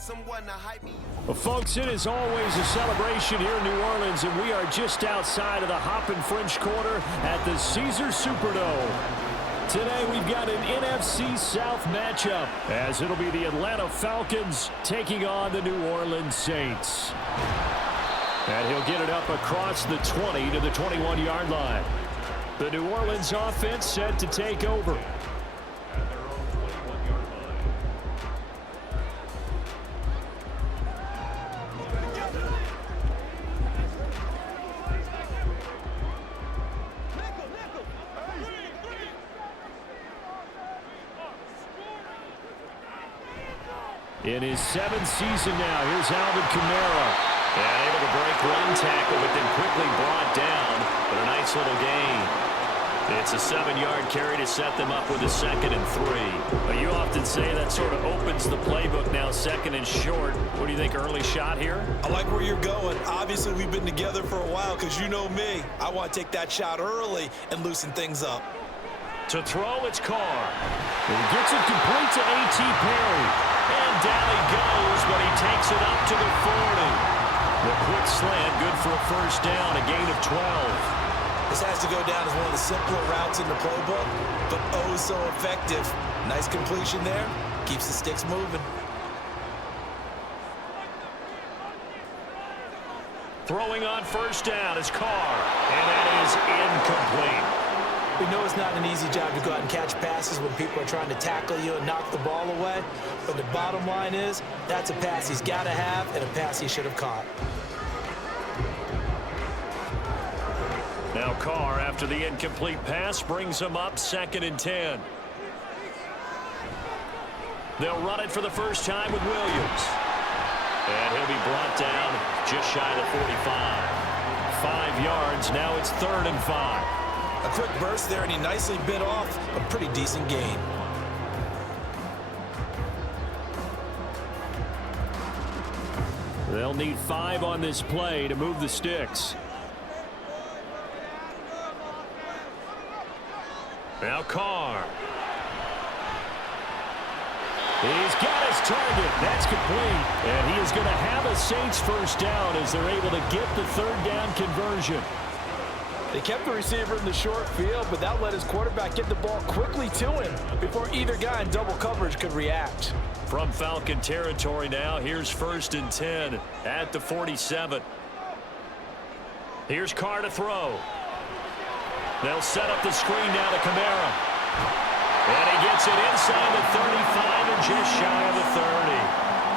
someone to hype me. Well, folks, it is always a celebration here in New Orleans, and we are just outside of the Hoppin' French Quarter at the Caesars Superdome. Today we've got an NFC South matchup, as it'll be the Atlanta Falcons taking on the New Orleans Saints. And he'll get it up across the 20 to the 21-yard line. The New Orleans offense set to take over. In his 7th season now, here's Alvin Kamara. And able to break one tackle, but then quickly brought down. But a nice little gain. It's a 7-yard carry to set them up with a 2nd and 3. But you often say that sort of opens the playbook now, 2nd and short. What do you think, early shot here? I like where you're going. Obviously, we've been together for a while because you know me. I want to take that shot early and loosen things up. To throw, it's Carr. He gets it complete to A.T. Perry. And down he goes, but he takes it up to the 40. The quick slant, good for a first down, a gain of 12. This has to go down as one of the simpler routes in the playbook, but oh so effective. Nice completion there. Keeps the sticks moving. Throwing on first down is Carr, and that is incomplete. We know it's not an easy job to go out and catch passes when people are trying to tackle you and knock the ball away. But the bottom line is, that's a pass he's got to have and a pass he should have caught. Now Carr, after the incomplete pass, brings him up 2nd and 10. They'll run it for the first time with Williams. And he'll be brought down just shy of the 45. 5 yards, now it's 3rd and 5. A quick burst there, and he nicely bit off a pretty decent gain. They'll need 5 on this play to move the sticks. Now Carr. He's got his target. That's complete. And he is going to have a Saints first down as they're able to get the 3rd down conversion. They kept the receiver in the short field, but that let his quarterback get the ball quickly to him before either guy in double coverage could react. From Falcon territory now, here's 1st and 10 at the 47. Here's Carr to throw. They'll set up the screen now to Kamara. And he gets it inside the 35 and just shy of the 30.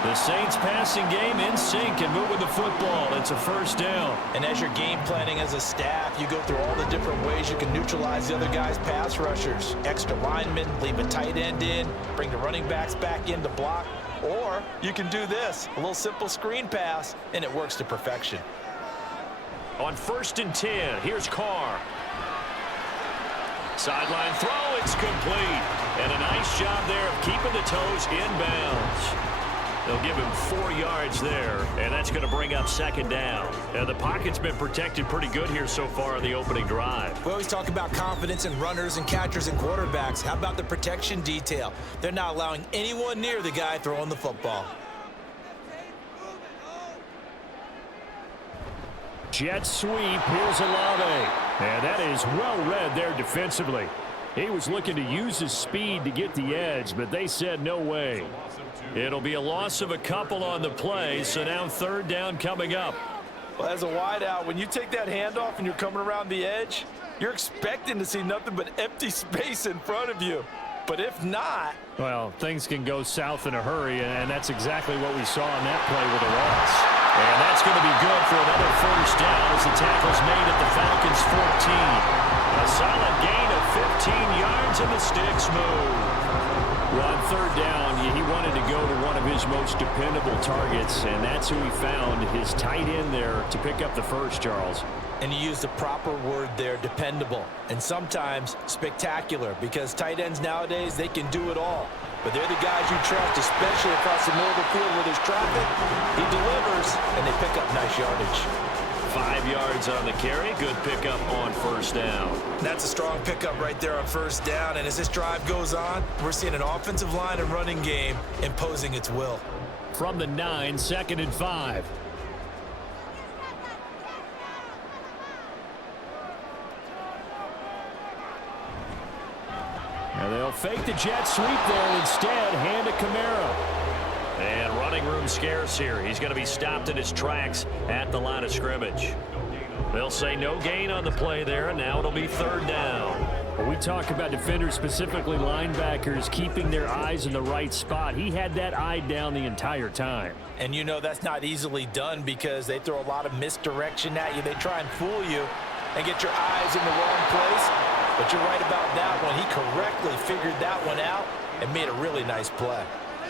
The Saints passing game in sync and moving the football. It's a first down. And as you're game planning as a staff, you go through all the different ways you can neutralize the other guy's pass rushers. Extra linemen, leave a tight end in, bring the running backs back in to block. Or you can do this, a little simple screen pass, and it works to perfection. On 1st and 10, here's Carr. Sideline throw, it's complete. And a nice job there of keeping the toes inbounds. They'll give him 4 yards there, and that's going to bring up 2nd down. Now, the pocket's been protected pretty good here so far on the opening drive. We always talk about confidence in runners and catchers and quarterbacks. How about the protection detail? They're not allowing anyone near the guy throwing the football. Jet sweep, here's Olave. And that is well read there defensively. He was looking to use his speed to get the edge, but they said no way. It'll be a loss of a couple on the play, so now 3rd down coming up. Well, as a wideout, when you take that handoff and you're coming around the edge, you're expecting to see nothing but empty space in front of you. But if not... Well, things can go south in a hurry, and that's exactly what we saw in that play with a loss. And that's going to be good for another first down as the tackle's made at the Falcons' 14. A solid gain of 15 yards, and the sticks move. Well, on 3rd down, he wanted to go to one of his most dependable targets, and that's who he found, his tight end there, to pick up the first, Charles. And you used the proper word there, dependable, and sometimes spectacular, because tight ends nowadays, they can do it all. But they're the guys you trust, especially across the middle of the field where there's traffic. He delivers, and they pick up nice yardage. 5 yards on the carry. Good pickup on first down. That's a strong pickup right there on first down. And as this drive goes on, we're seeing an offensive line and running game imposing its will. From the 9, 2nd and 5. Now they'll fake the jet sweep there and instead hand to Kamara. And running room scarce here. He's going to be stopped in his tracks at the line of scrimmage. They'll say no gain on the play there, and now it'll be 3rd down. When we talk about defenders, specifically linebackers, keeping their eyes in the right spot, he had that eye down the entire time. And you know that's not easily done because they throw a lot of misdirection at you. They try and fool you and get your eyes in the wrong place. But you're right about that one. He correctly figured that one out and made a really nice play.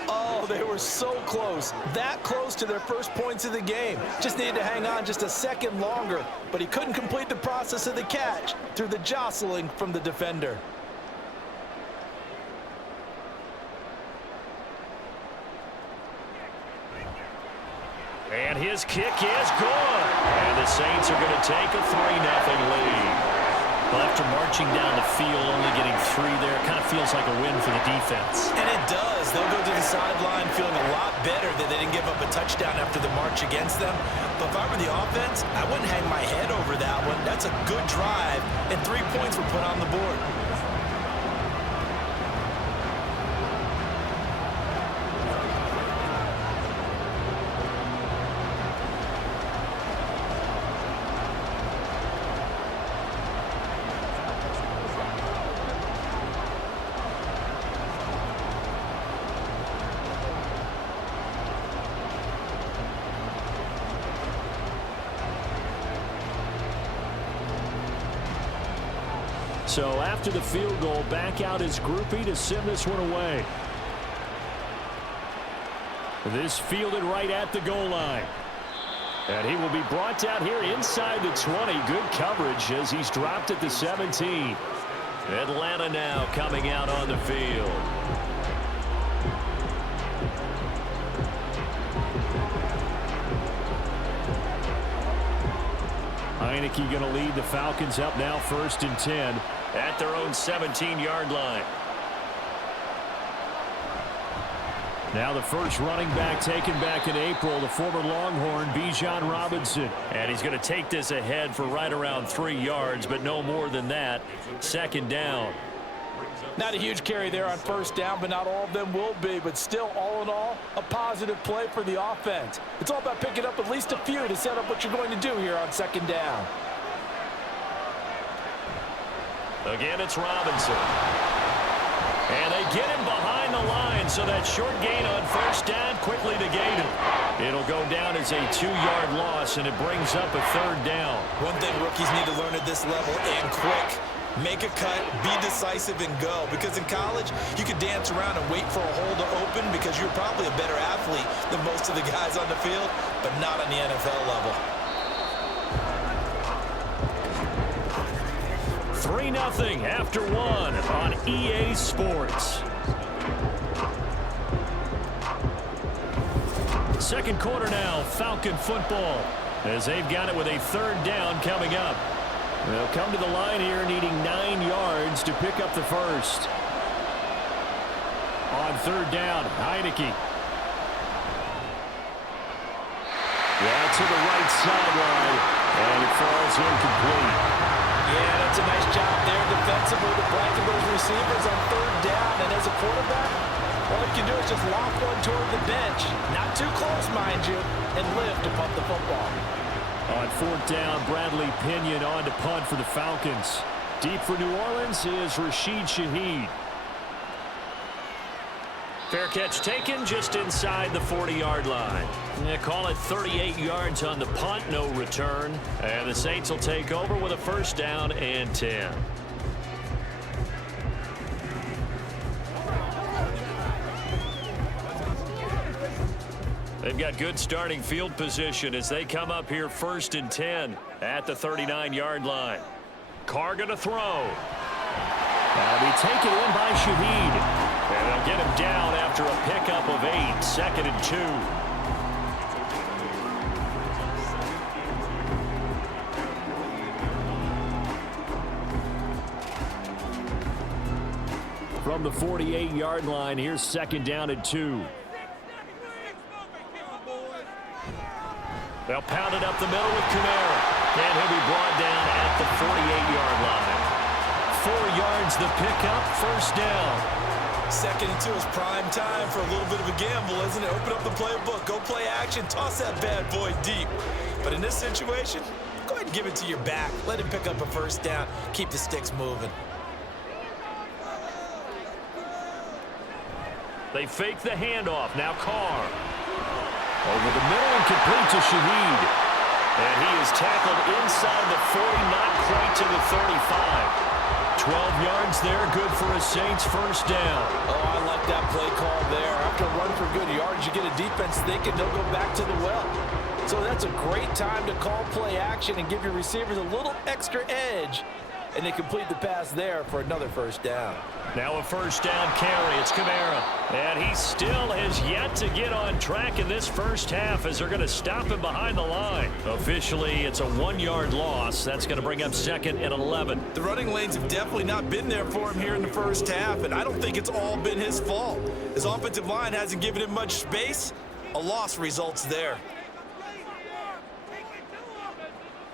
Oh, they were so close. That close to their first points of the game. Just needed to hang on just a second longer, but he couldn't complete the process of the catch through the jostling from the defender. And his kick is good. And the Saints are going to take a 3-0 lead. Well, after marching down the field, only getting 3 there, it kind of feels like a win for the defense. And it does. They'll go to the sideline feeling a lot better that they didn't give up a touchdown after the march against them. But if I were the offense, I wouldn't hang my head over that one. That's a good drive, and 3 points were put on the board. So after the field goal, back out his groupie to send this one away. This fielded right at the goal line. And he will be brought down here inside the 20. Good coverage as he's dropped at the 17. Atlanta now coming out on the field. Heineke going to lead the Falcons up now 1st and 10. At their own 17-yard line. Now the first running back taken back in April, the former Longhorn, Bijan Robinson. And he's going to take this ahead for right around 3 yards, but no more than that. 2nd down. Not a huge carry there on 1st down, but not all of them will be. But still, all in all, a positive play for the offense. It's all about picking up at least a few to set up what you're going to do here on 2nd down. Again, it's Robinson. And they get him behind the line, so that short gain on 1st down quickly negated. It'll go down as a 2-yard loss, and it brings up a 3rd down. One thing rookies need to learn at this level, and quick. Make a cut, be decisive, and go. Because in college, you could dance around and wait for a hole to open because you're probably a better athlete than most of the guys on the field, but not on the NFL level. 3-0 after 1 on EA Sports. 2nd quarter now, Falcon football, as they've got it with a 3rd down coming up. They'll come to the line here needing 9 yards to pick up the first. On 3rd down, Heineke. Yeah, to the right sideline, and it falls incomplete. Yeah, that's a nice job there defensively to blanket those receivers on 3rd down. And as a quarterback, all you can do is just lock one toward the bench. Not too close, mind you, and live to punt the football. On 4th down, Bradley Pinion on to punt for the Falcons. Deep for New Orleans is Rashid Shaheed. Fair catch taken just inside the 40-yard line. They call it 38 yards on the punt, no return. And the Saints will take over with a 1st down and 10. They've got good starting field position as they come up here 1st and 10 at the 39-yard line. Carr going to throw. That'll be taken in by Shaheed. And they'll get him down after a pickup of 8, 2nd and 2. From the 48-yard line, here's 2nd down and 2. They'll pound it up the middle with Kamara. And he'll be brought down at the 48-yard line. 4 yards the pickup, first down. 2nd and 2 is prime time for a little bit of a gamble, isn't it? Open up the playbook, go play action, toss that bad boy deep. But in this situation, go ahead and give it to your back. Let him pick up a first down. Keep the sticks moving. They fake the handoff. Now Carr. Over the middle and complete to Shaheed. And he is tackled inside the 40, not quite to the 35. 12 yards there, good for a Saints first down. Oh, I like that play call there. After a run for good yards, you get a defense thinking they'll go back to the well. So that's a great time to call play action and give your receivers a little extra edge. And they complete the pass there for another first down. Now a first down carry. It's Kamara. And he still has yet to get on track in this first half as they're going to stop him behind the line. Officially, it's a 1-yard loss. That's going to bring up 2nd and 11. The running lanes have definitely not been there for him here in the first half, and I don't think it's all been his fault. His offensive line hasn't given him much space. A loss results there.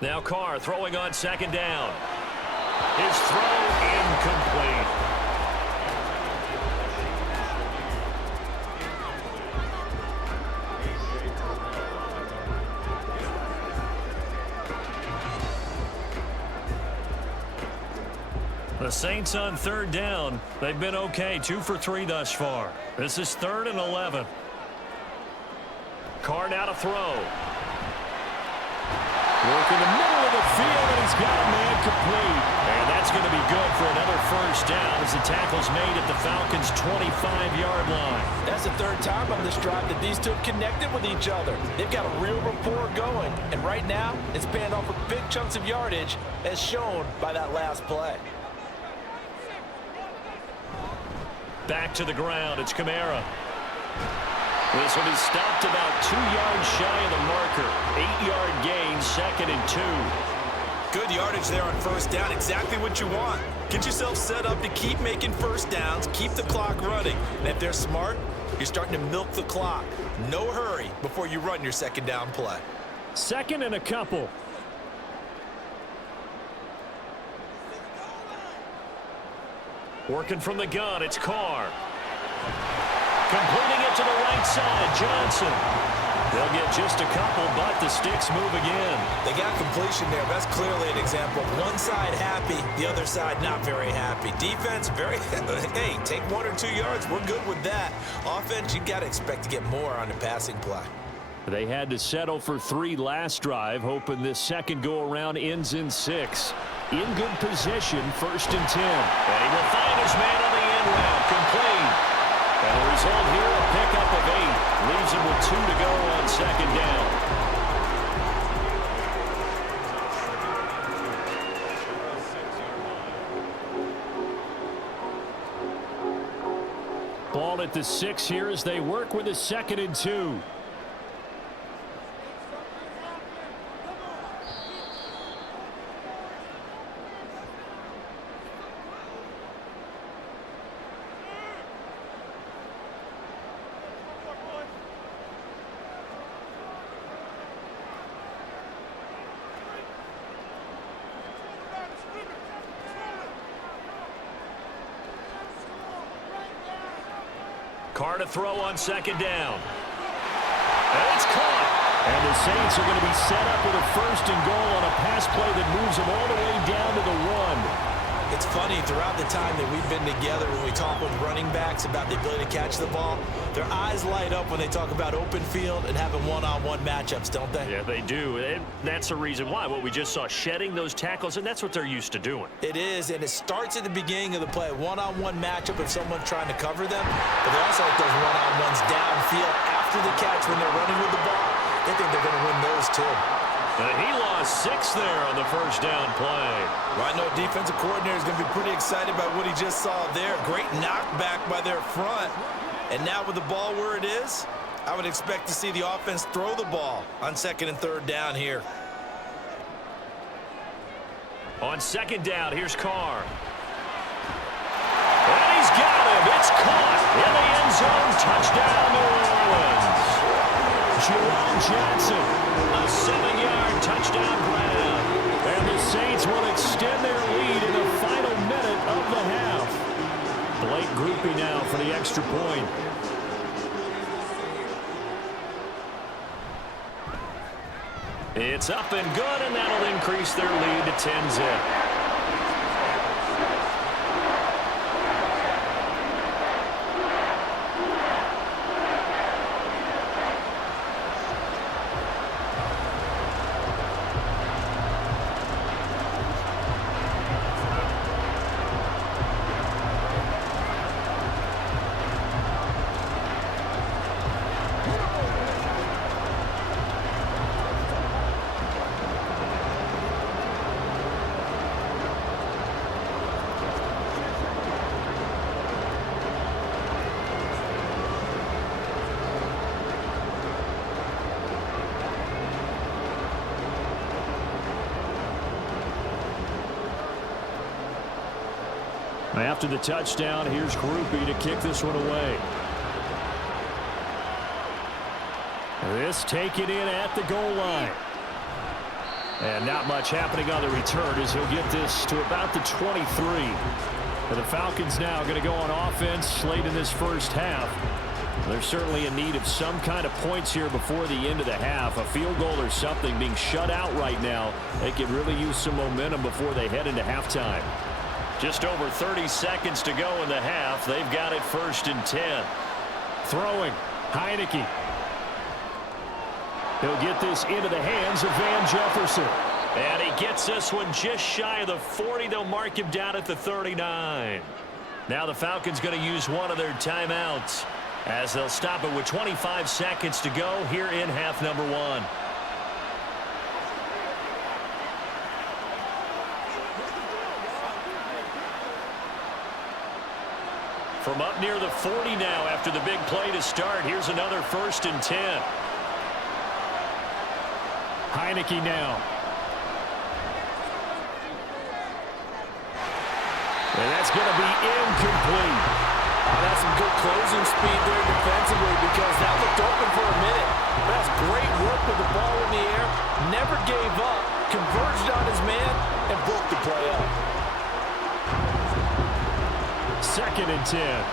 Now Carr throwing on 2nd down. His throw incomplete. The Saints on 3rd down. They've been okay, 2 for 3 thus far. This is 3rd and 11. Carr now to throw. Work in the middle of the field, and he's got a man complete. And that's going to be good for another first down as the tackle's made at the Falcons' 25-yard line. That's the 3rd time on this drive that these two have connected with each other. They've got a real rapport going, and right now it's paying off with big chunks of yardage as shown by that last play. Back to the ground, it's Kamara. This one is stopped about 2 yards shy of the marker. 8-yard gain, 2nd and 2. Good yardage there on first down, exactly what you want. Get yourself set up to keep making first downs, keep the clock running. And if they're smart, you're starting to milk the clock. No hurry before you run your 2nd down play. 2nd and a couple. Working from the gun, it's Carr. Completing it to the right side, Johnson. They'll get just a couple, but the sticks move again. They got completion there. That's clearly an example of one side happy, the other side not very happy. Defense, very, hey, take 1 or 2 yards. We're good with that. Offense, you got to expect to get more on the passing play. They had to settle for 3 last drive, hoping this second go-around ends in 6. In good position, 1st and 10. And he will find his man on the end route, complete. And the result here, a pickup of 8. Leaves him with 2 to go on 2nd down. Ball at the 6 here as they work with a 2nd and 2. Carr to throw on 2nd down. And it's caught. And the Saints are going to be set up with a 1st and goal on a pass play that moves them all the way down to the 1. It's funny, throughout the time that we've been together, when we talk with running backs about the ability to catch the ball, their eyes light up when they talk about open field and having one-on-one matchups, don't they? Yeah, they do. And that's the reason why. What we just saw, shedding those tackles, and that's what they're used to doing. It is, and it starts at the beginning of the play, one-on-one matchup if someone's trying to cover them, but they also like those one-on-ones downfield after the catch when they're running with the ball. They think they're going to win those, too. He lost 6 there on the first down play. Well, I know defensive coordinator is going to be pretty excited about what he just saw there. Great knockback by their front. And now with the ball where it is, I would expect to see the offense throw the ball on 2nd and 3rd down here. On 2nd down, here's Carr. And he's got him. It's caught in the end zone. Touchdown, New Orleans. Johnson, a 7-yard touchdown grab. And the Saints will extend their lead in the final minute of the half. Late groupie now for the extra point. It's up and good, and that'll increase their lead to 10-zip. After the touchdown, here's Groupie to kick this one away. This taken in at the goal line. And not much happening on the return as he'll get this to about the 23. And the Falcons now going to go on offense late in this first half. They're certainly in need of some kind of points here before the end of the half. A field goal or something being shut out right now. They could really use some momentum before they head into halftime. Just over 30 seconds to go in the half. They've got it 1st and 10. Throwing. Heineke. He'll get this into the hands of Van Jefferson. And he gets this one just shy of the 40. They'll mark him down at the 39. Now the Falcons going to use one of their timeouts as they'll stop it with 25 seconds to go here in half number 1. From up near the 40 now after the big play to start. Here's another 1st and 10. Heineke now. And that's going to be incomplete. That's some good closing speed there defensively because that looked open for a minute. But that's great work with the ball in the air. Never gave up. Converged on his man and broke the play up. 2nd and 10.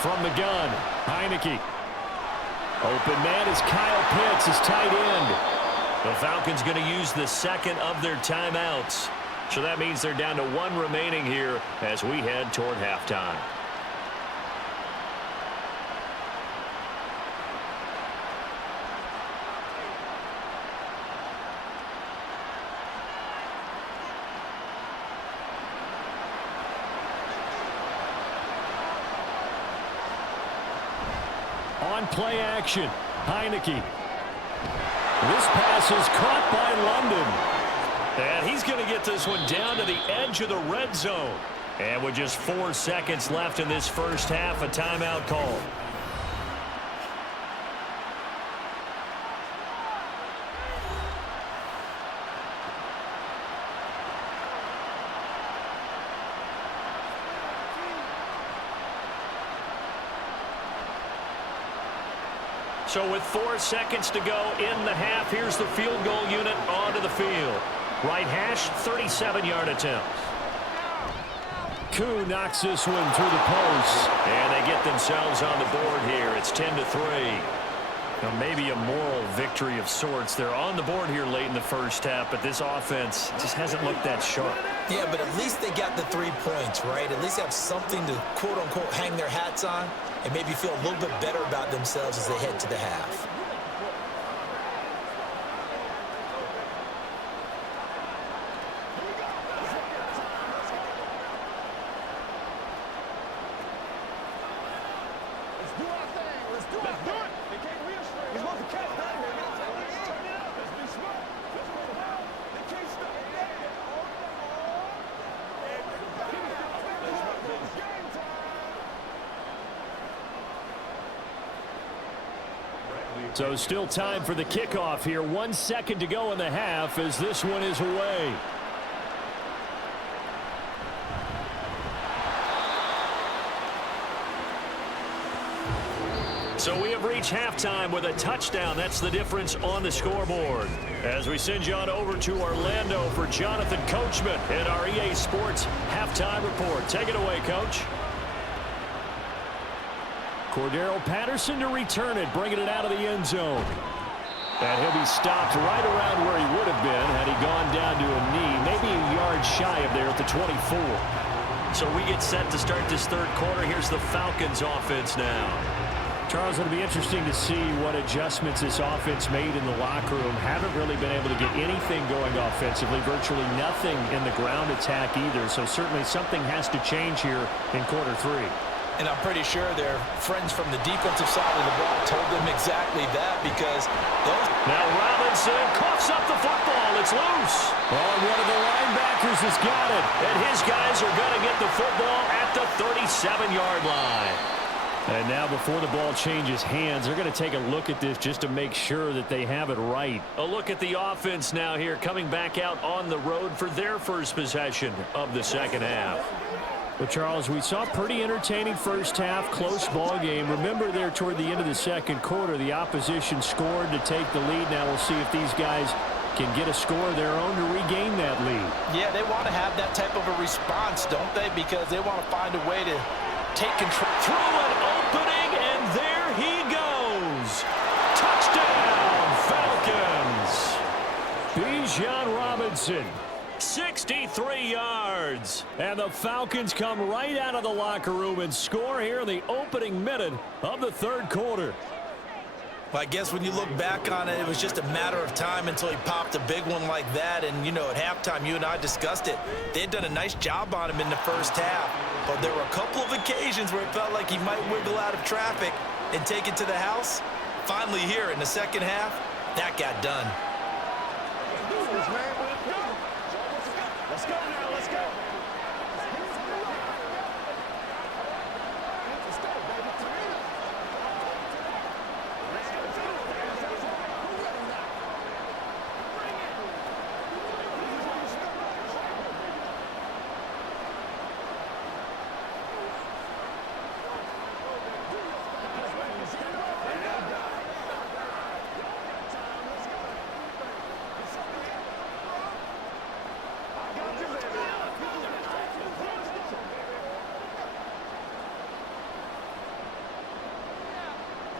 From the gun, Heineke. Open man is Kyle Pitts, his tight end. The Falcons going to use the second of their timeouts. So that means they're down to 1 remaining here as we head toward halftime. On play action, Heineke. This pass is caught by London. And he's going to get this one down to the edge of the red zone. And with just 4 seconds left in this first half, a timeout call. So with 4 seconds to go in the half, here's the field goal unit onto the field. Right hash, 37-yard attempt. Koo knocks this one through the post. And they get themselves on the board here. It's 10-3. Now maybe a moral victory of sorts. They're on the board here late in the first half, but this offense just hasn't looked that sharp. Yeah, but at least they got the 3 points, right? At least have something to, quote-unquote, hang their hats on and maybe feel a little bit better about themselves as they head to the half. So still time for the kickoff here. 1 second to go in the half as this one is away. So we have reached halftime with a touchdown. That's the difference on the scoreboard. As we send you on over to Orlando for Jonathan Coachman in our EA Sports halftime report. Take it away, Coach. Cordero Patterson to return it, bringing it out of the end zone. And he'll be stopped right around where he would have been had he gone down to a knee, maybe a yard shy of there at the 24. So we get set to start this third quarter. Here's the Falcons offense now. Charles, it'll be interesting to see what adjustments this offense made in the locker room. Haven't really been able to get anything going offensively, virtually nothing in the ground attack either. So certainly something has to change here in quarter three. And I'm pretty sure their friends from the defensive side of the ball told them exactly that, because those... Now Robinson coughs up the football. It's loose. Oh, one of the linebackers has got it. And his guys are going to get the football at the 37-yard line. And now before the ball changes hands, they're going to take a look at this just to make sure that they have it right. A look at the offense now here, coming back out on the road for their first possession of the second half. Well, Charles, we saw a pretty entertaining first half, close ball game. Remember there toward the end of the second quarter, the opposition scored to take the lead. Now we'll see if these guys can get a score of their own to regain that lead. Yeah, they want to have that type of a response, don't they? Because they want to find a way to take control. Through an opening, and there he goes. Touchdown, Falcons. Bijan Robinson. 63 yards. And the Falcons come right out of the locker room and score here in the opening minute of the third quarter. Well, I guess when you look back on it, it was just a matter of time until he popped a big one like that. And, you know, at halftime, you and I discussed it. They had done a nice job on him in the first half. But there were a couple of occasions where it felt like he might wiggle out of traffic and take it to the house. Finally here in the second half, that got done. Let's go now, let's go.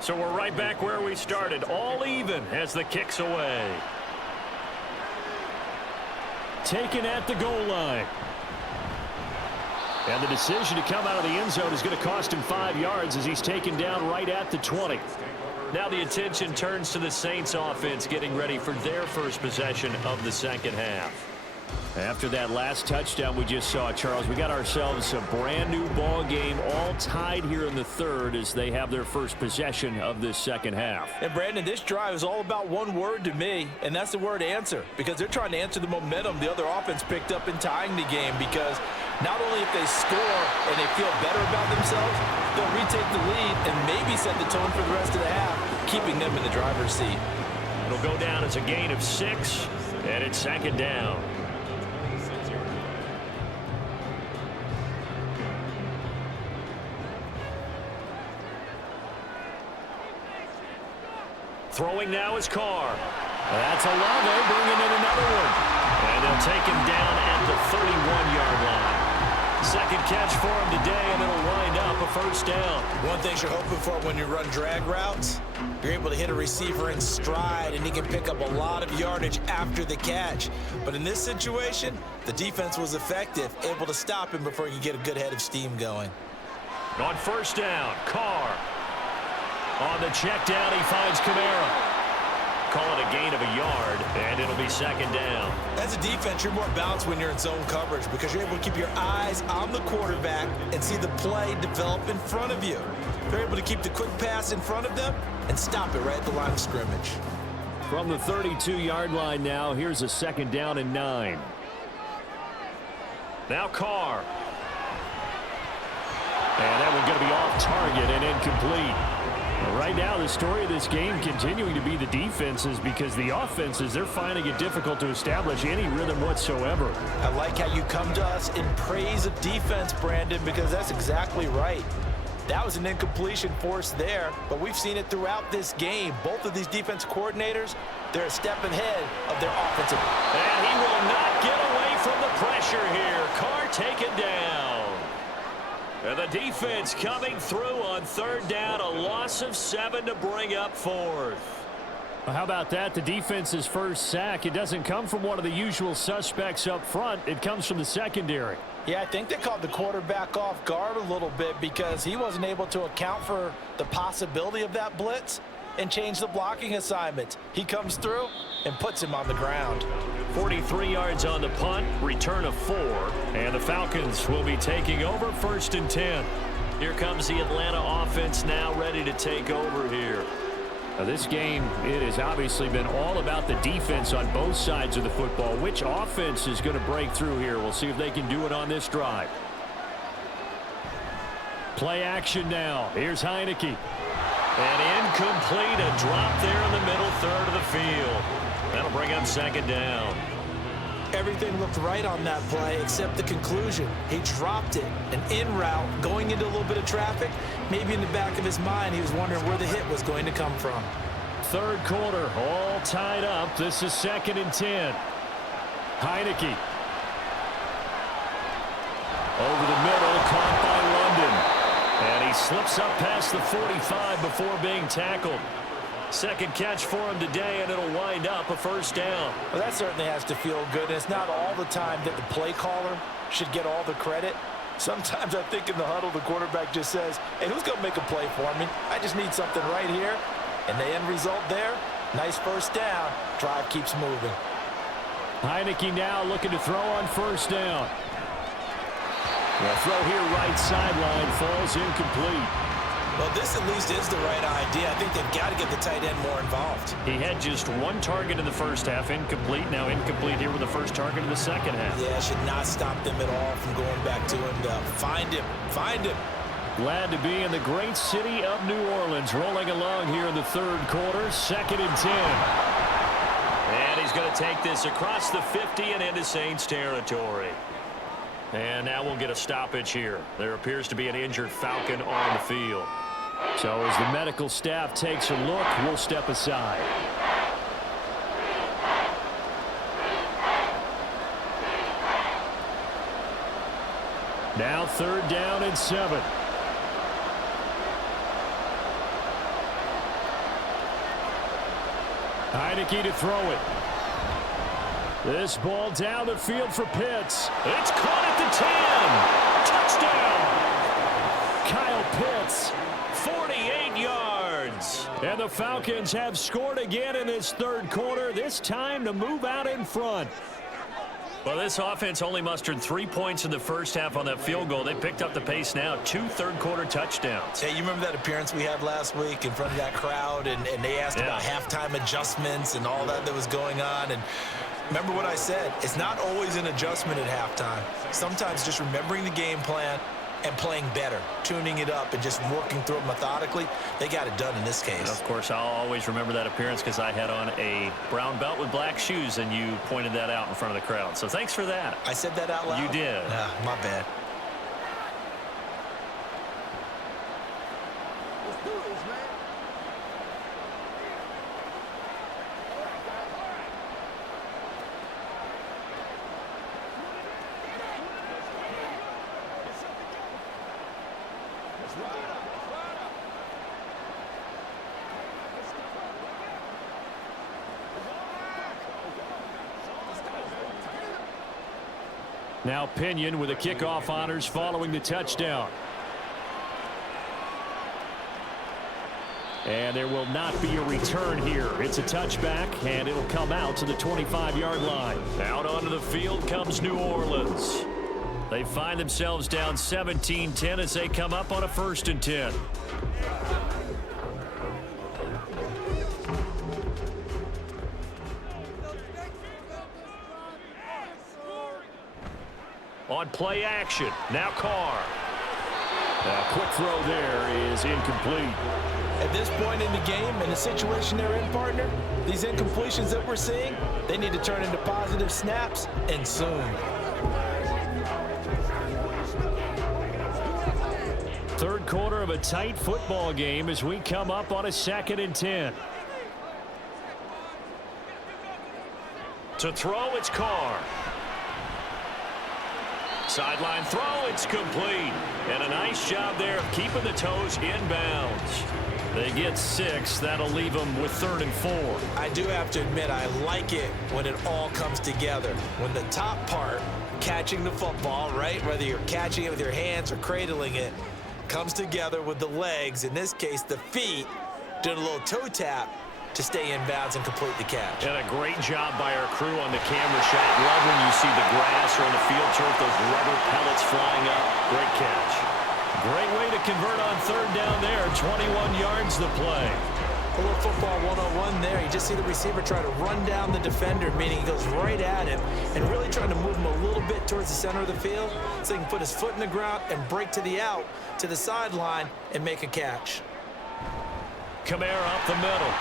So we're right back where we started, all even as the kick's away. Taken at the goal line. And the decision to come out of the end zone is going to cost him 5 yards as he's taken down right at the 20. Now the attention turns to the Saints offense getting ready for their first possession of the second half. After that last touchdown we just saw, Charles, we got ourselves a brand new ball game, all tied here in the third as they have their first possession of this second half. And Brandon, this drive is all about one word to me, and that's the word answer, because they're trying to answer the momentum the other offense picked up in tying the game, because not only if they score and they feel better about themselves, they'll retake the lead and maybe set the tone for the rest of the half, keeping them in the driver's seat. It'll go down as a gain of 6, and it's second down. Throwing now is Carr. That's Olave bringing in another one. And they'll take him down at the 31-yard line. Second catch for him today, and it'll wind up a first down. One thing you're hoping for when you run drag routes, you're able to hit a receiver in stride, and he can pick up a lot of yardage after the catch. But in this situation, the defense was effective, able to stop him before he could get a good head of steam going. On first down, Carr. On the check down, he finds Kamara. Call it a gain of a yard, and it'll be second down. As a defense, you're more balanced when you're in zone coverage because you're able to keep your eyes on the quarterback and see the play develop in front of you. They're able to keep the quick pass in front of them and stop it right at the line of scrimmage. From the 32-yard line now, here's a second down and 9. Now Carr. And that one's going to be off target and incomplete. Right now, the story of this game continuing to be the defenses, because the offenses, they're finding it difficult to establish any rhythm whatsoever. I like how you come to us in praise of defense, Brandon, because that's exactly right. That was an incompletion forced there, but we've seen it throughout this game. Both of these defense coordinators, they're a step ahead of their offensive. And he will not get away from the pressure here. Carr taken down. And the defense coming through on third down, a loss of 7 to bring up fourth. Well, how about that? The defense's first sack. It doesn't come from one of the usual suspects up front. It comes from the secondary. Yeah, I think they caught the quarterback off guard a little bit because he wasn't able to account for the possibility of that blitz and change the blocking assignments. He comes through and puts him on the ground. 43 yards on the punt, return of 4, and the Falcons will be taking over 1st and 10. Here comes the Atlanta offense now ready to take over here. Now this game, it has obviously been all about the defense on both sides of the football. Which offense is going to break through here? We'll see if they can do it on this drive. Play action now. Here's Heineke. And incomplete, a drop there in the middle third of the field. That'll bring up 2nd down. Everything looked right on that play except the conclusion. He dropped it, an in route, going into a little bit of traffic. Maybe in the back of his mind, he was wondering where the hit was going to come from. Third quarter, all tied up. This is 2nd and 10. Heineke. Over the middle, caught by London. And he slips up past the 45 before being tackled. Second catch for him today, and it'll wind up a 1st down. Well, that certainly has to feel good. And it's not all the time that the play caller should get all the credit. Sometimes I think in the huddle, the quarterback just says, hey, who's going to make a play for me? I just need something right here. And the end result there, nice 1st down. Drive keeps moving. Heineke now looking to throw on 1st down. The throw here right sideline falls incomplete. Well, this at least is the right idea. I think they've got to get the tight end more involved. He had just 1 target in the first half, incomplete. Now incomplete here with the first target in the second half. Yeah, should not stop them at all from going back to him. Find him. Find him. Glad to be in the great city of New Orleans. Rolling along here in the third quarter. 2nd and 10. And he's going to take this across the 50 and into Saints territory. And now we'll get a stoppage here. There appears to be an injured Falcon on the field. So as the medical staff takes a look, we'll step aside. Now 3rd down and 7. Heineke to throw it. This ball down the field for Pitts. It's caught at the 10. Touchdown. Kyle Pitts. 48 yards. And the Falcons have scored again in this third quarter, this time to move out in front. Well, this offense only mustered 3 points in the first half on that field goal. They picked up the pace now, 2 third-quarter touchdowns. Hey, you remember that appearance we had last week in front of that crowd, and they asked about halftime adjustments and all that was going on, and remember what I said, it's not always an adjustment at halftime. Sometimes just remembering the game plan and playing better, tuning it up and just working through it methodically. They got it done in this case. And of course, I'll always remember that appearance because I had on a brown belt with black shoes, and you pointed that out in front of the crowd. So thanks for that. I said that out loud? You did. My bad. Let's do this, man. Now Pinion with the kickoff honors following the touchdown. And there will not be a return here. It's a touchback, and it'll come out to the 25-yard line. Out onto the field comes New Orleans. They find themselves down 17-10 as they come up on a 1st and 10. On play action, now Carr. A quick throw there is incomplete. At this point in the game, in the situation they're in, partner, these incompletions that we're seeing, they need to turn into positive snaps, and soon. 3rd third quarter of a tight football game as we come up on a 2nd and 10. To throw, it's Carr. Sideline throw, it's complete. And a nice job there of keeping the toes inbounds. They get 6. That'll leave them with 3rd and 4. I do have to admit, I like it when it all comes together. When the top part, catching the football, right, whether you're catching it with your hands or cradling it, comes together with the legs, in this case the feet, doing a little toe tap to stay in bounds and complete the catch. And a great job by our crew on the camera shot. Love when you see the grass or on the field turf, those rubber pellets flying up. Great catch. Great way to convert on 3rd down there. 21 yards to play. A little football 101 there. You just see the receiver try to run down the defender, meaning he goes right at him and really trying to move him a little bit towards the center of the field so he can put his foot in the ground and break to the out, to the sideline, and make a catch. Kamara up the middle.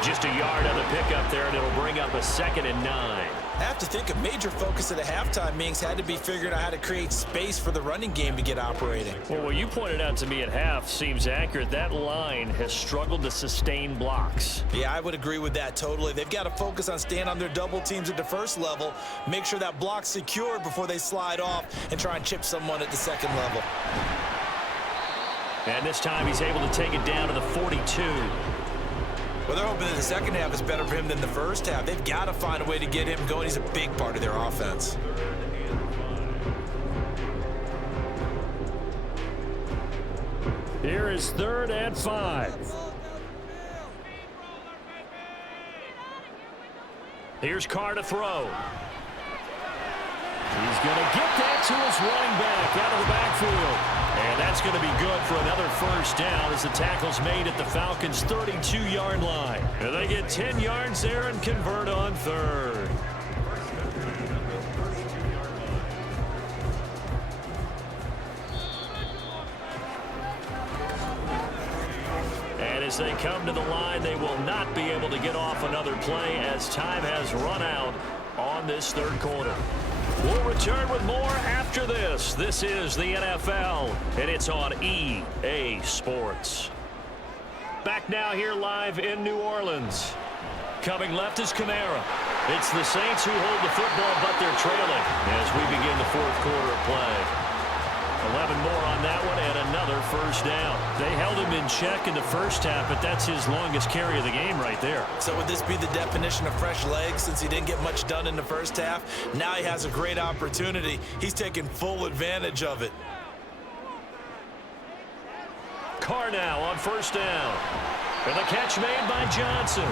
Just a yard on the pickup there, and it'll bring up a 2nd and 9. I have to think a major focus of the halftime meetings had to be figuring out how to create space for the running game to get operating. Well, what you pointed out to me at half seems accurate. That line has struggled to sustain blocks. Yeah, I would agree with that totally. They've got to focus on staying on their double teams at the first level, make sure that block's secured before they slide off and try and chip someone at the second level. And this time he's able to take it down to the 42. Well, they're hoping that the second half is better for him than the first half. They've got to find a way to get him going. He's a big part of their offense. Here is 3rd and 5. Here's Carr to throw. He's going to get that to his running back out of the backfield. And that's going to be good for another 1st down as the tackle's made at the Falcons' 32-yard line. And they get 10 yards there and convert on 3rd. And as they come to the line, they will not be able to get off another play as time has run out on this 3rd quarter. We'll return with more after this. This is the NFL, and it's on EA Sports. Back now here live in New Orleans. Coming left is Kamara. It's the Saints who hold the football, but they're trailing as we begin the 4th quarter of play. 11 more on that one and another 1st down. They held him in check in the first half, but that's his longest carry of the game right there. So would this be the definition of fresh legs since he didn't get much done in the first half? Now he has a great opportunity. He's taking full advantage of it. Carr now on 1st down. And the catch made by Johnson.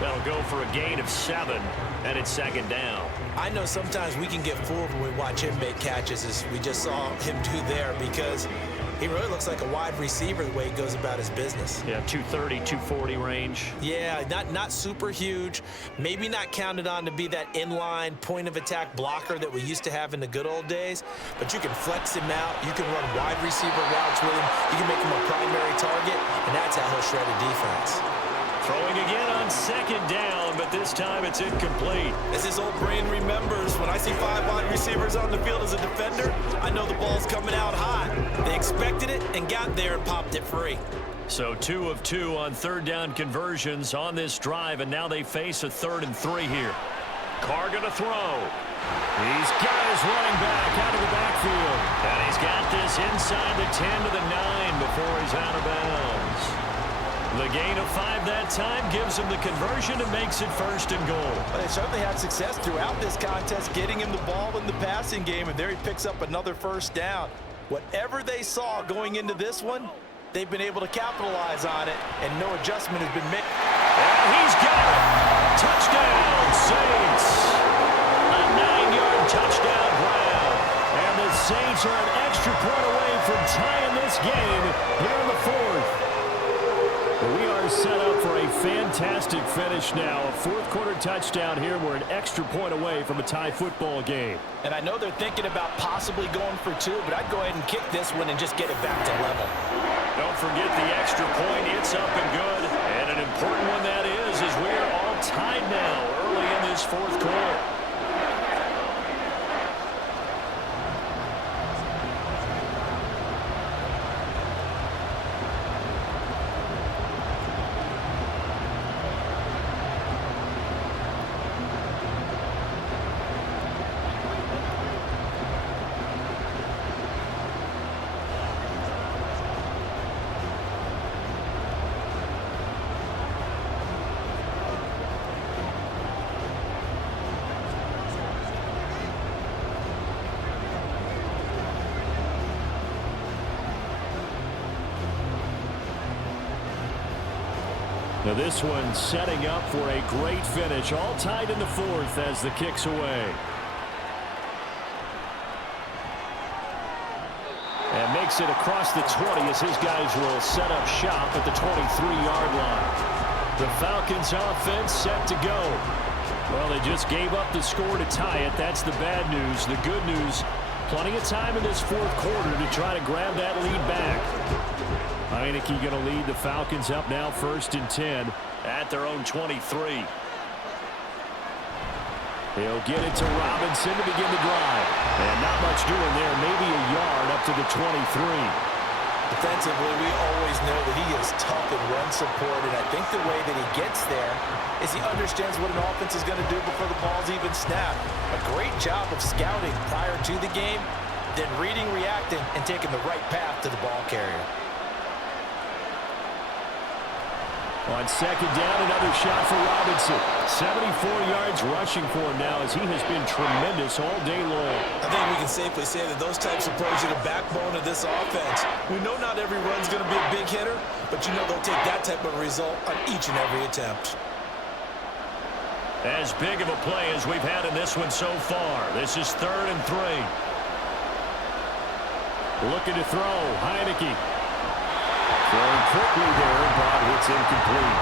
That'll go for a gain of 7, and it's 2nd down. I know sometimes we can get fooled when we watch him make catches, as we just saw him do there, because he really looks like a wide receiver the way he goes about his business. Yeah, 230, 240 range. Yeah, not super huge. Maybe not counted on to be that inline point-of-attack blocker that we used to have in the good old days, but you can flex him out. You can run wide receiver routes with him. You can make him a primary target, and that's how he'll shred a defense. Throwing again on 2nd down, but this time it's incomplete. As his old brain remembers, when I see 5 wide receivers on the field as a defender, I know the ball's coming out hot. They expected it and got there and popped it free. So 2 of 2 on 3rd down conversions on this drive, and now they face a 3rd and 3 here. Carr gonna throw. He's got his running back out of the backfield. And he's got this inside the 10 to the 9 before he's out of bounds. The gain of 5 that time gives him the conversion and makes it 1st and goal. Well, they certainly had success throughout this contest getting him the ball in the passing game, and there he picks up another 1st down. Whatever they saw going into this one, they've been able to capitalize on it, and no adjustment has been made. And he's got it. Touchdown, Saints. A 9-yard touchdown grab. And the Saints are an extra point away from tying this game here in the 4th. We are set up for a fantastic finish now. A 4th quarter touchdown here. We're an extra point away from a tie football game. And I know they're thinking about possibly going for 2, but I'd go ahead and kick this one and just get it back to level. Don't forget the extra point. It's up and good. And an important one that is we're all tied now early in this 4th quarter. Now this one setting up for a great finish. All tied in the fourth as the kick's away. And makes it across the 20 as his guys will set up shop at the 23-yard line. The Falcons offense set to go. Well, they just gave up the score to tie it. That's the bad news. The good news, plenty of time in this fourth quarter to try to grab that lead back. Heineke going to lead the Falcons up now 1st and 10 at their own 23. He'll get it to Robinson to begin the drive. And not much doing there. Maybe a yard up to the 23. Defensively, we always know that he is tough in run support, and I think the way that he gets there is he understands what an offense is going to do before the ball's even snapped. A great job of scouting prior to the game, then reading, reacting, and taking the right path to the ball carrier. On 2nd down, another shot for Robinson. 74 yards rushing for him now as he has been tremendous all day long. I think we can safely say that those types of plays are the backbone of this offense. We know not every run's going to be a big hitter, but you know they'll take that type of result on each and every attempt. As big of a play as we've had in this one so far. This is 3rd and 3. Looking to throw, Heineke. Throwing quickly there, but it's incomplete.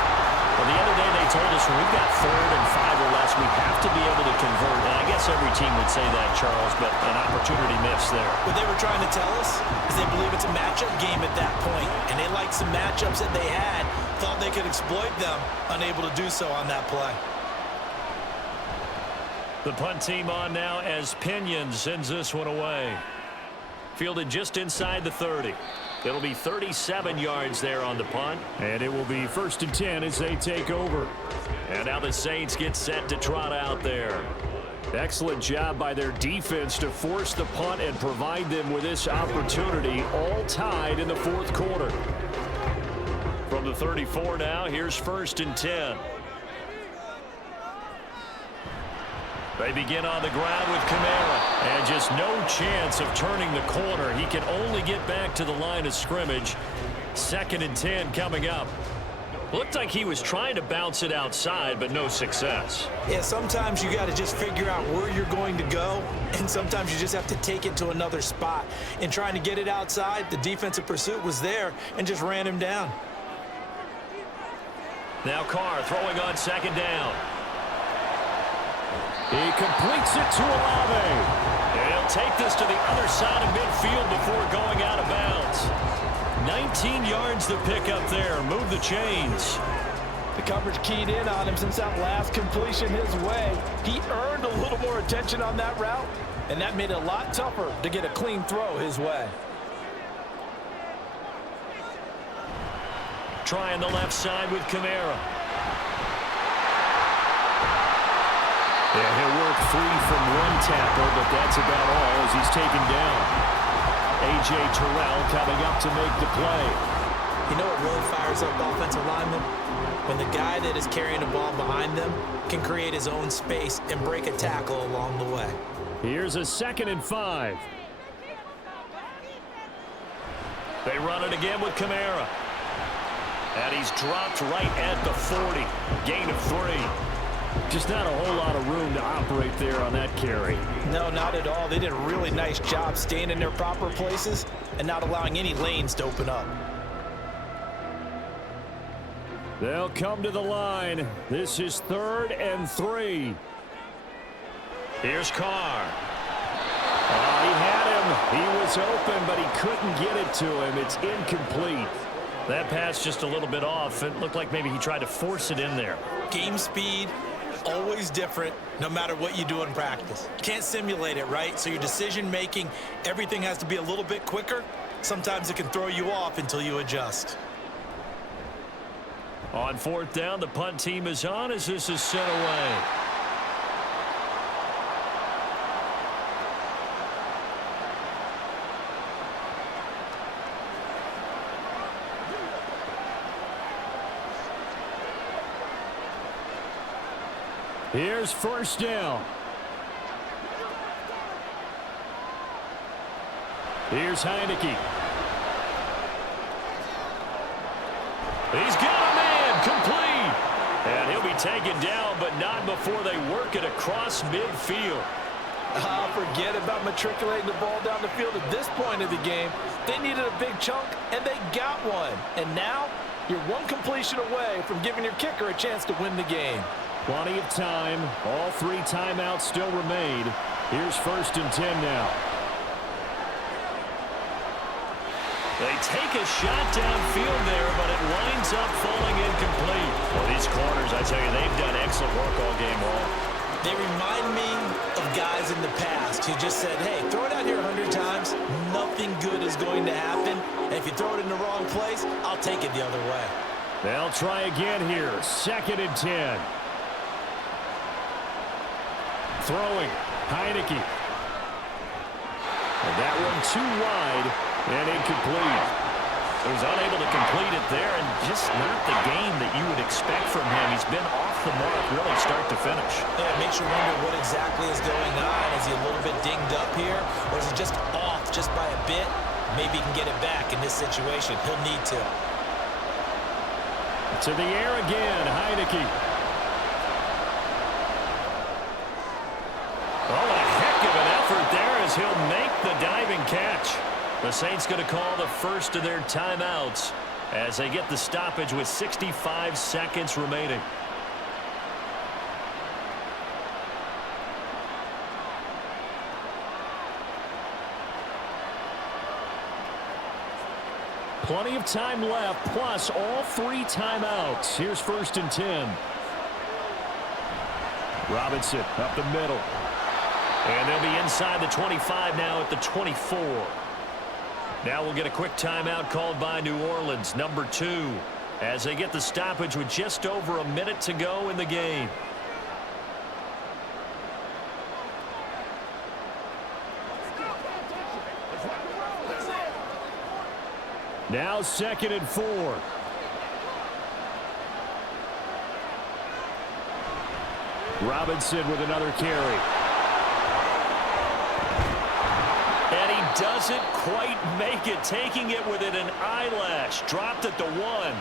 Well, the other day they told us when we've got 3rd and 5 or less, we have to be able to convert. And I guess every team would say that, Charles, but an opportunity missed there. What they were trying to tell us is they believe it's a matchup game at that point, and they liked some matchups that they had, thought they could exploit them, unable to do so on that play. The punt team on now as Pinion sends this one away. Fielded just inside the 30. It'll be 37 yards there on the punt. And it will be 1st and 10 as they take over. And now the Saints get set to trot out there. Excellent job by their defense to force the punt and provide them with this opportunity, all tied in the fourth quarter. From the 34 now, here's 1st and 10. They begin on the ground with Kamara. And just no chance of turning the corner. He can only get back to the line of scrimmage. 2nd and 10 coming up. Looked like he was trying to bounce it outside, but no success. Yeah, sometimes you got to just figure out where you're going to go, and sometimes you just have to take it to another spot. In trying to get it outside, the defensive pursuit was there and just ran him down. Now Carr throwing on 2nd down. He completes it to Olave. And he'll take this to the other side of midfield before going out of bounds. 19 yards to pick up there. Move the chains. The coverage keyed in on him since that last completion his way. He earned a little more attention on that route, and that made it a lot tougher to get a clean throw his way. Trying the left side with Kamara. Yeah, he'll work free from one tackle, but that's about all as he's taken down. A.J. Terrell coming up to make the play. You know what really fires up offensive linemen? When the guy that is carrying the ball behind them can create his own space and break a tackle along the way. Here's a 2nd and 5. They run it again with Kamara. And he's dropped right at the 40. Gain of 3. Just not a whole lot of room to operate there on that carry. No, not at all. They did a really nice job staying in their proper places and not allowing any lanes to open up. They'll come to the line. This is 3rd and 3. Here's Carr. He had him. He was open, but he couldn't get it to him. It's incomplete. That pass just a little bit off. It looked like maybe he tried to force it in there. Game speed, always different, no matter what you do in practice. You can't simulate it, right? So your decision making, everything has to be a little bit quicker. Sometimes it can throw you off until you adjust. On 4th down, the punt team is on as this is sent away. Here's 1st down. Here's Heineke. He's got a man complete. taken down, but not before they work it across midfield. Forget about matriculating the ball down the field at this point of the game. They needed a big chunk, and they got one. And now, you're one completion away from giving your kicker a chance to win the game. Plenty of time. All 3 timeouts still remain. Here's 1st and 10 now. They take a shot downfield there, but it winds up falling incomplete. Well, these corners, I tell you, they've done excellent work all game long. They remind me of guys in the past who just said, hey, throw it out here 100 times, nothing good is going to happen. And if you throw it in the wrong place, I'll take it the other way. They'll try again here. 2nd and 10. Throwing. Heineke. And that one too wide and incomplete. He was unable to complete it there, and just not the game that you would expect from him. He's been off the mark really start to finish. Yeah, it makes you wonder what exactly is going on. Is he a little bit dinged up here, or is he just off just by a bit? Maybe he can get it back in this situation. He'll need to. To the air again, Heineke. Oh, a heck of an effort there as he'll make the diving catch. The Saints going to call the first of their timeouts as they get the stoppage with 65 seconds remaining. Plenty of time left, plus all 3 timeouts. Here's 1st and 10. Robinson up the middle. And they'll be inside the 25 now at the 24. Now we'll get a quick timeout called by New Orleans, number 2, as they get the stoppage with just over a minute to go in the game. Now 2nd and 4. Robinson with another carry. And he doesn't quite make it, taking it within an eyelash. Dropped at the 1.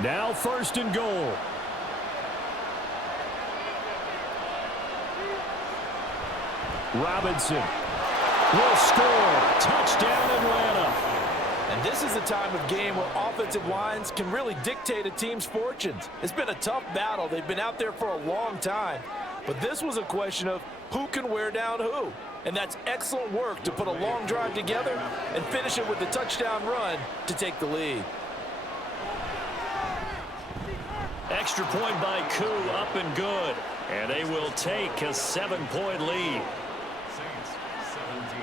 Now 1st and goal. Robinson will score. Touchdown, Atlanta. And this is a time of game where offensive lines can really dictate a team's fortunes. It's been a tough battle. They've been out there for a long time. But this was a question of who can wear down who. And that's excellent work to put a long drive together and finish it with a touchdown run to take the lead. Extra point by Koo, up and good. And they will take a 7-point lead. Saints, 17.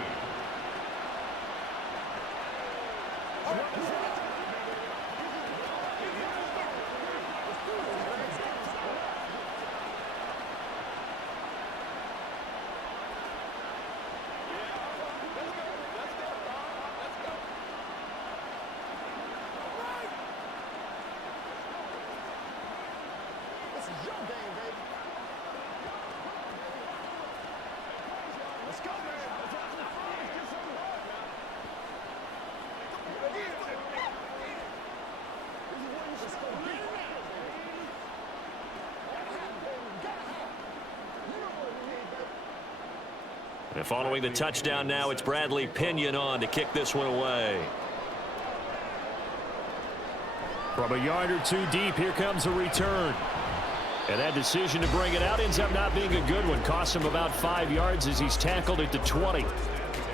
And following the touchdown now, it's Bradley Pinion on to kick this one away. From a yard or 2 deep, here comes a return. And that decision to bring it out ends up not being a good one. Costs him about 5 yards as he's tackled at the 20.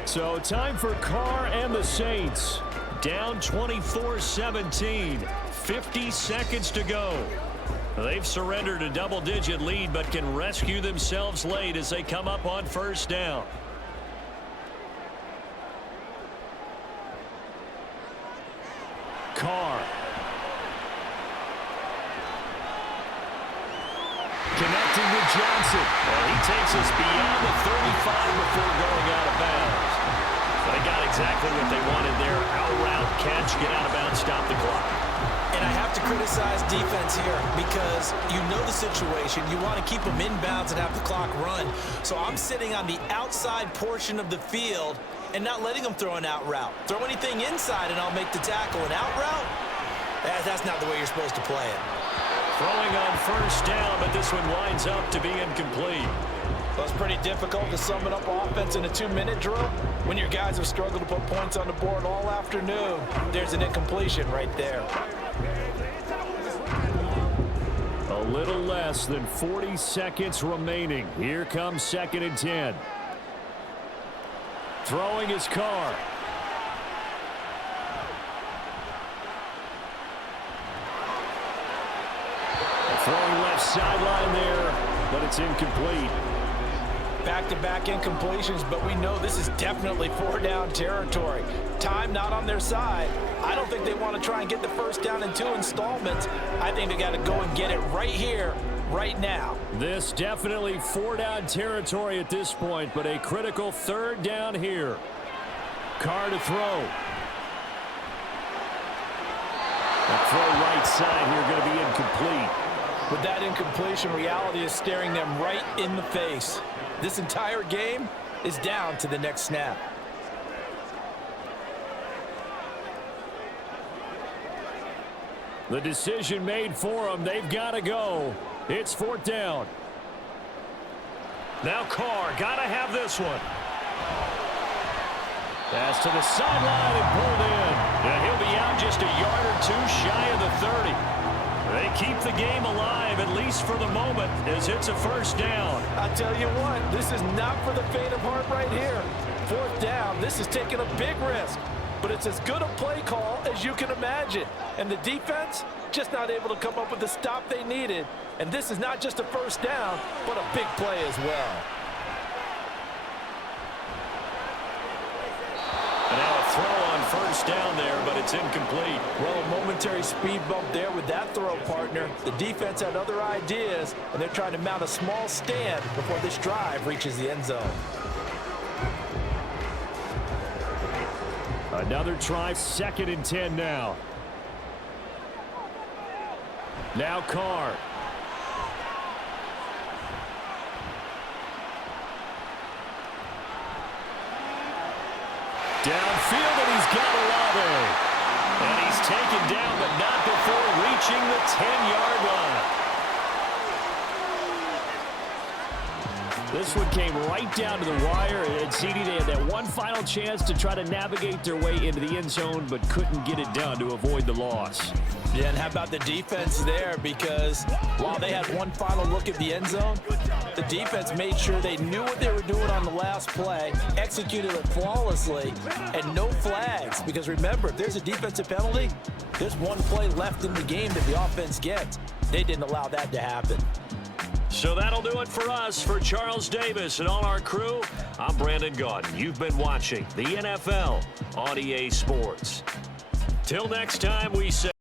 So time for Carr and the Saints. Down 24-17. 50 seconds to go. They've surrendered a double-digit lead, but can rescue themselves late as they come up on first down. Carr. Connecting with Johnson. Well, he takes us beyond the 35 before going out of bounds. They got exactly what they wanted there. Out route, catch, get out of bounds, stop the clock. And And I have to criticize defense here because you know the situation. You want to keep them inbounds and have the clock run. So I'm sitting on the outside portion of the field and not letting them throw an out route. Throw anything inside and I'll make the tackle. An out route? That's not the way you're supposed to play it. Throwing on first down, but this one winds up to be incomplete. Well, it's pretty difficult to sum it up offense in a 2-minute drill when your guys have struggled to put points on the board all afternoon. There's an incompletion right there. A little less than 40 seconds remaining. Here comes 2nd and 10. Throwing his car. Throwing left sideline there, but it's incomplete. Back-to-back incompletions, but we know this is definitely 4-down territory. Time not on their side. I don't think they want to try and get the first down in 2 installments. I think they got to go and get it right here, right now. This definitely 4-down territory at this point, but a critical 3rd down here. Carr to throw. The throw right side here going to be incomplete. With that incompletion, reality is staring them right in the face. This entire game is down to the next snap. The decision made for them. They've got to go. It's 4th down. Now Carr, got to have this one. Pass to the sideline and pulled in. And he'll be out just a yard or 2 shy of the 30. They keep the game alive, at least for the moment, as it's a first down. I tell you what, this is not for the faint of heart right here. 4th down, this is taking a big risk. But it's as good a play call as you can imagine. And the defense just not able to come up with the stop they needed. And this is not just a first down, but a big play as well. And now a throw on first down there, but it's incomplete. Well, a momentary speed bump there with that throw, partner. The defense had other ideas, and they're trying to mount a small stand before this drive reaches the end zone. Another try, 2nd and 10 now. Now Carr. Downfield, and he's got Olave. And he's taken down, but not before reaching the 10-yard line. This one came right down to the wire, and CD, they had that one final chance to try to navigate their way into the end zone, but couldn't get it done to avoid the loss. Yeah, and how about the defense there? Because while they had one final look at the end zone, the defense made sure they knew what they were doing on the last play, executed it flawlessly, and no flags. Because remember, if there's a defensive penalty, there's one play left in the game that the offense gets. They didn't allow that to happen. So that'll do it for us. For Charles Davis and all our crew, I'm Brandon Gaudin. You've been watching the NFL on EA Sports. Till next time, we say